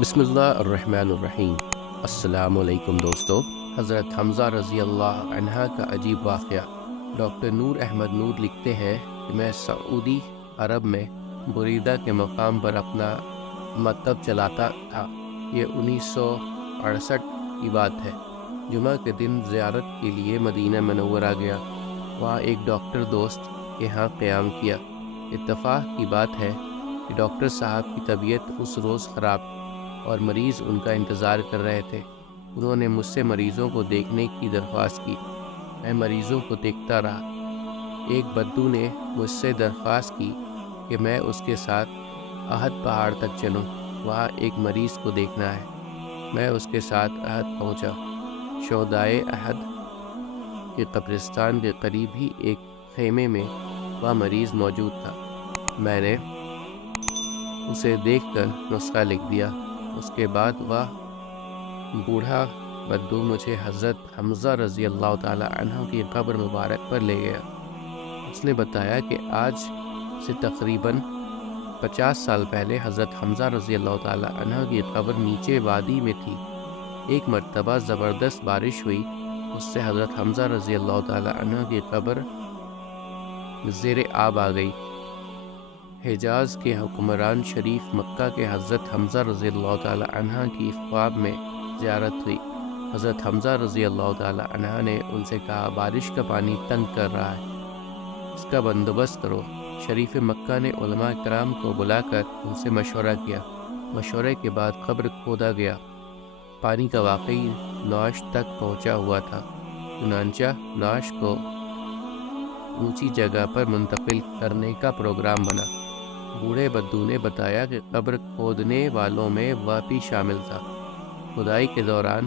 بسم اللہ الرحمن الرحیم۔ السلام علیکم دوستو۔ حضرت حمزہ رضی اللہ عنہ کا عجیب واقعہ۔ ڈاکٹر نور احمد نور لکھتے ہیں کہ میں سعودی عرب میں بریدہ کے مقام پر اپنا مکتب چلاتا تھا۔ یہ 1968 کی بات ہے۔ جمعہ کے دن زیارت کے لیے مدینہ منورہ گیا۔ وہاں ایک ڈاکٹر دوست کے ہاں قیام کیا۔ اتفاق کی بات ہے کہ ڈاکٹر صاحب کی طبیعت اس روز خراب اور مریض ان کا انتظار کر رہے تھے۔ انہوں نے مجھ سے مریضوں کو دیکھنے کی درخواست کی۔ میں مریضوں کو دیکھتا رہا۔ ایک بدو نے مجھ سے درخواست کی کہ میں اس کے ساتھ احد پہاڑ تک چلوں، وہاں ایک مریض کو دیکھنا ہے۔ میں اس کے ساتھ احد پہنچا۔ شہدائے احد کے قبرستان کے قریب ہی ایک خیمے میں وہ مریض موجود تھا۔ میں نے اسے دیکھ کر نسخہ لکھ دیا۔ اس کے بعد وہ بوڑھا بدو مجھے حضرت حمزہ رضی اللہ تعالی عنہ کی قبر مبارک پر لے گیا۔ اس نے بتایا کہ آج سے تقریباً 50 سال پہلے حضرت حمزہ رضی اللہ تعالی عنہ کی قبر نیچے وادی میں تھی۔ ایک مرتبہ زبردست بارش ہوئی، اس سے حضرت حمزہ رضی اللہ تعالی عنہ کی قبر زیر آب آ گئی۔ حجاز کے حکمران شریف مکہ کے حضرت حمزہ رضی اللہ تعالی عنہ کی خواب میں زیارت ہوئی۔ حضرت حمزہ رضی اللہ تعالی عنہ نے ان سے کہا، بارش کا پانی تنگ کر رہا ہے، اس کا بندوبست کرو۔ شریف مکہ نے علماء کرام کو بلا کر ان سے مشورہ کیا۔ مشورے کے بعد قبر کھودا گیا۔ پانی کا واقعی نعش تک پہنچا ہوا تھا، چنانچہ نعش کو اونچی جگہ پر منتقل کرنے کا پروگرام بنا۔ بوڑھے بدو نے بتایا کہ قبر کھودنے والوں میں وہ بھی شامل تھا۔ کھدائی کے دوران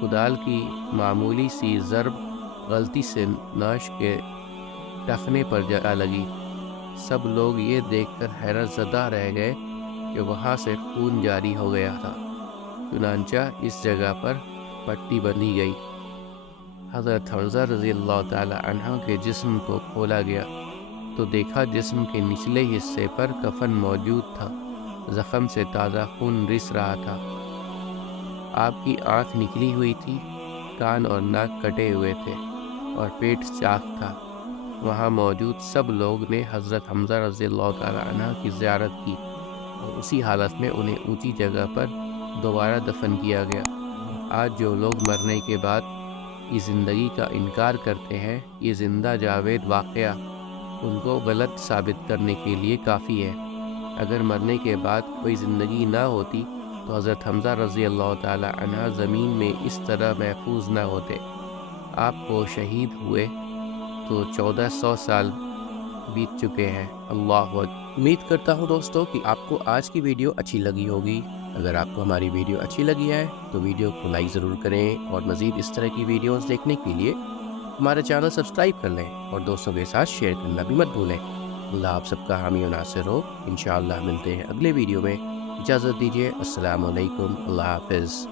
کدال کی معمولی سی ضرب غلطی سے نعش کے ٹخنے پر جا لگی۔ سب لوگ یہ دیکھ کر حیرت زدہ رہ گئے کہ وہاں سے خون جاری ہو گیا تھا، چنانچہ اس جگہ پر پٹی بندھی گئی۔ حضرت حمزہ رضی اللہ تعالی عنہ کے جسم کو کھولا گیا تو دیکھا جسم کے نچلے حصے پر کفن موجود تھا۔ زخم سے تازہ خون رس رہا تھا۔ آپ کی آنکھ نکلی ہوئی تھی، کان اور ناک کٹے ہوئے تھے اور پیٹ چاک تھا۔ وہاں موجود سب لوگ نے حضرت حمزہ رضی اللہ تعالی عنہ کی زیارت کی اور اسی حالت میں انہیں اونچی جگہ پر دوبارہ دفن کیا گیا۔ آج جو لوگ مرنے کے بعد کی زندگی کا انکار کرتے ہیں، یہ زندہ جاوید واقعہ ان کو غلط ثابت کرنے کے لیے کافی ہے۔ اگر مرنے کے بعد کوئی زندگی نہ ہوتی تو حضرت حمزہ رضی اللہ تعالی عنہ زمین میں اس طرح محفوظ نہ ہوتے۔ آپ کو شہید ہوئے تو 1400 سال بیت چکے ہیں۔ اللہ اکبر۔ امید کرتا ہوں دوستو کہ آپ کو آج کی ویڈیو اچھی لگی ہوگی۔ اگر آپ کو ہماری ویڈیو اچھی لگی ہے تو ویڈیو کو لائک ضرور کریں اور مزید اس طرح کی ویڈیوز دیکھنے کے لیے ہمارا چینل سبسکرائب کر لیں اور دوستوں کے ساتھ شیئر کرنا بھی مت بھولیں۔ اللہ آپ سب کا حامی و ناصر ہو۔ انشاءاللہ ملتے ہیں اگلے ویڈیو میں۔ اجازت دیجیے۔ السلام علیکم۔ اللہ حافظ۔